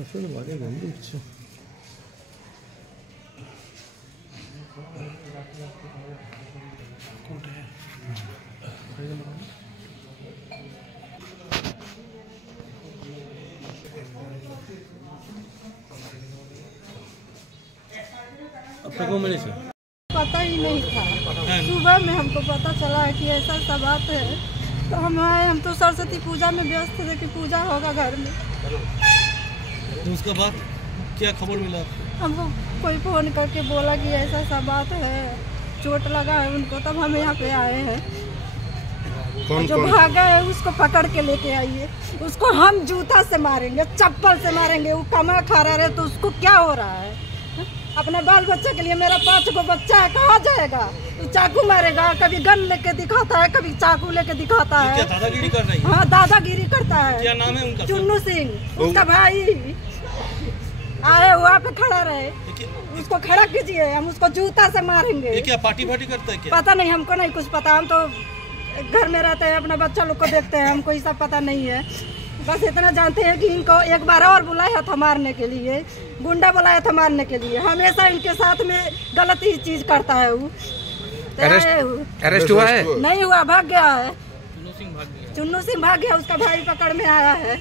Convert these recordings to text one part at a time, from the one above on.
আসলে বাড়ি বন্ধ হচ্ছে। आपको मिले पता ही नहीं था। सुबह में हमको पता चला है कि ऐसा सब बात है, तो हम आए। हम तो सरस्वती पूजा में व्यस्त थे कि पूजा होगा घर में। तो उसके बाद क्या खबर मिला? हमको कोई फोन करके बोला कि ऐसा सब बात है, चोट लगा है उनको, तब हम यहाँ पे आए हैं। जो भागा है उसको पकड़ के लेके आइए। उसको हम जूता से मारेंगे, चप्पल से मारेंगे। वो कमा खा रहा है तो उसको क्या हो रहा है? अपने बाल बच्चे के लिए, मेरा 5 गो बच्चा है, कहाँ जाएगा? तो चाकू मारेगा, कभी गन लेके दिखाता है, कभी चाकू लेके दिखाता है। क्या दादागिरी कर रही है? हाँ, दादागिरी करता है। क्या नाम है उनका? चुन्नू सिंह, उसका भाई। आए वहाँ पे खड़ा रहे, उसको खड़ा कीजिए, हम उसको जूता से मारेंगे। ये क्या पार्टी करता है क्या? पता नहीं, हमको नहीं कुछ पता। हम तो घर में रहते हैं, अपना बच्चा लोग को देखते हैं, हमको ये सब पता नहीं है। बस इतना जानते हैं कि इनको एक बार और बुलाया था मारने के लिए, गुंडा बुलाया था मारने के लिए। हमेशा इनके साथ में गलत ही चीज करता है। वो अरेस्ट हुआ है? नहीं हुआ, भाग गया है। चुन्नू सिंह भाग गया, उसका भाई पकड़ में आया है।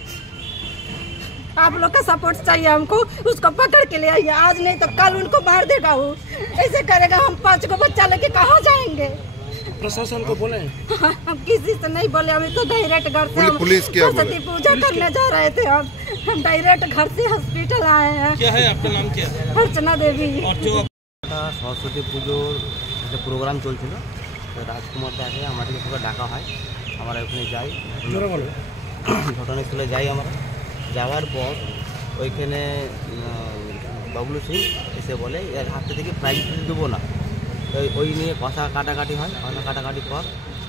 आप लोग का सपोर्ट चाहिए हमको, उसको पकड़ के ले आइए। आज नहीं तो कल उनको मार देगा। वो ऐसे करेगा। हम 5 को बच्चा लेके कहाँ जाएंगे? प्रशासन को बोले? हम किसी से नहीं बोले, हमें तो डायरेक्ट घर से सरस्वती पूजा करने जा रहे थे। हम डायरेक्ट घर से हॉस्पिटल आए हैं। क्या है आपका नाम? क्या है? अर्चना देवी। और जो सरस्वती পুজোর একটা প্রোগ্রাম চলছিল, রাজকুমার দাকে আমাদেরকে সবাই ডাকা হয়। আমরা ওখানে যাই, ঘটনাস্থলে যাই। আমরা যাওয়ার পর ওইখানে বাবলু সিং এসে বলে এর হাতে থেকে প্রাইজ দেবো না। ওই নিয়ে কথা কাটাকাটি হয়। কথা কাটাকাটির পর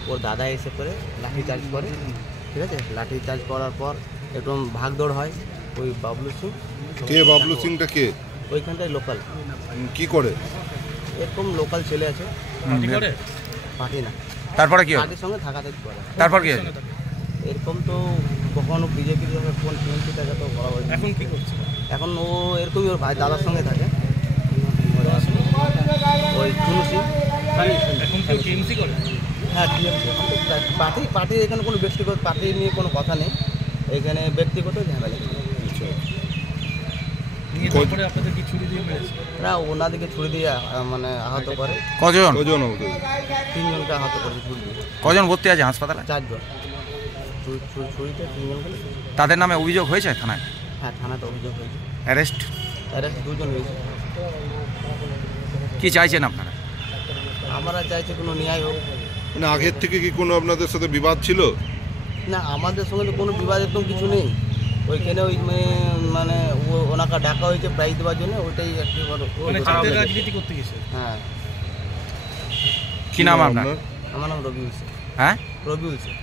ওর দাদা এসে করে লাঠি চার্জ করে। ঠিক আছে, লাঠি চার্জ করার পর একটু ভাগদৌড় হয়। ওই বাবলু সিং, কে বাবলু সিংটা কে? ওইখানটায় লোকাল। কি করে? এরকম লোকাল ছেলে আছে, পার্টি না। তারপরে কি পার্টির সঙ্গে থাকাথাকি করে। তারপর কি এরকম তো কখনো বিজেপির সঙ্গে কোন টিএমসি থেকে তো বলা হয়েছে। এখন কি করছে? এখন ও এরকমই ওর ভাই দাদার সঙ্গে থাকে। ওই চুনু সিং এখন কি টিএমসি করে? হ্যাঁ, টিএমসি। এখন তো পার্টি এখানে কোনো ব্যক্তিগত পার্টি নিয়ে কোনো কথা নেই, এখানে ব্যক্তিগত ঝামেলা। আপনাদের কি ছুরি দিয়ে মেরেছে? না, ওনাদেরকে ছুরি দিয়ে মানে আহত করে। কজন? 3 জনকে আহত করেছে ছুরি দিয়ে। কজন ভর্তি আছে হাসপাতালে? 4 জন। ছুরিতে 3 জনকে। তাদের নামে অভিযোগ হয়েছে থানায়? হ্যাঁ, থানাতে অভিযোগ হয়েছে। অ্যারেস্ট 2 জন হয়েছে। কি চাইছেন আপনারা? আমরা চাইছি কোনো ন্যায় হোক। মানে আগের থেকে কি কোনো আপনাদের সাথে বিবাদ ছিল? না, আমাদের সঙ্গে তো কোনো বিবাদ একদম কিছু নেই। ওইখানে ওই মানে ওনাকে ডাকা হয়েছে প্রাইজ দেওয়ার জন্য, ওইটাই একটু রাজনীতি করতে গেছে। হ্যাঁ। কি নাম আপনার? আমার নাম রবি হোসেন। হ্যাঁ, রবি হোসেন।